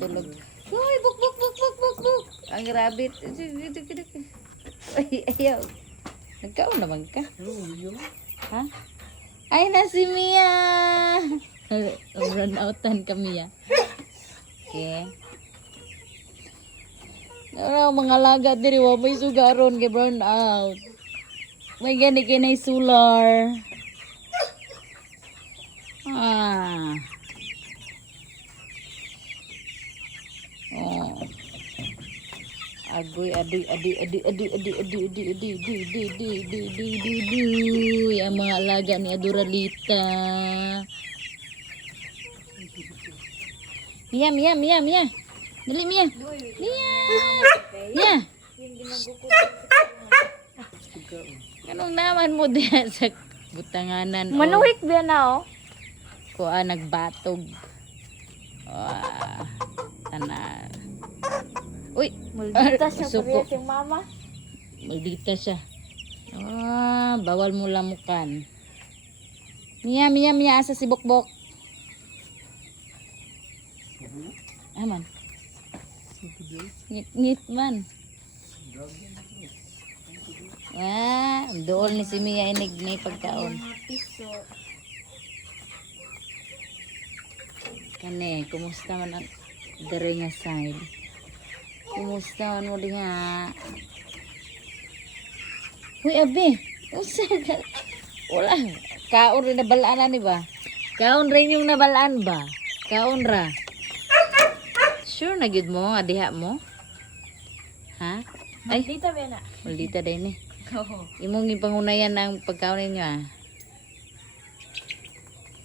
Tulog. Uy, buk, buk, buk, buk, buk, buk. Ang rabbit. Ay, ayaw. Nagkaon naman ka. Ha? Ay, na si Mia. Run outan kami ya. Okay. Ano, mga laga diri wa may sugaron kay burn out. May gani kinay solar. Ah. Oh. Agoy adi ang mga alaga ni Adoralita. Mia. Dali Mia. Mia. Anong naman mo diyan sa butanganan? Manuhik ba na oh? Kuha nagbatog. Wah. Tanan. Uy, Maldita siya suko. parehas yung mama. Maldita siya. Ah, bawal mo lamukan. Mia, asa si Bokbok. Aman. Ngit man. Ah, dool ni si Mia inig na pagkaon. Piso. Kani, kumusta man ang dere nga side? Kumusta man mo di nga? Uy, abi. Usa ka. Wala. Kaon rin nabalaan ni ba? Kaon rin yung nabalaan ba? Kaon ra. Sure na gid mo, adiha mo? Ha? Ay, Maldita ba na? maldita din eh. Oo. Imong ipangunayan ng pagkaon ninyo ah.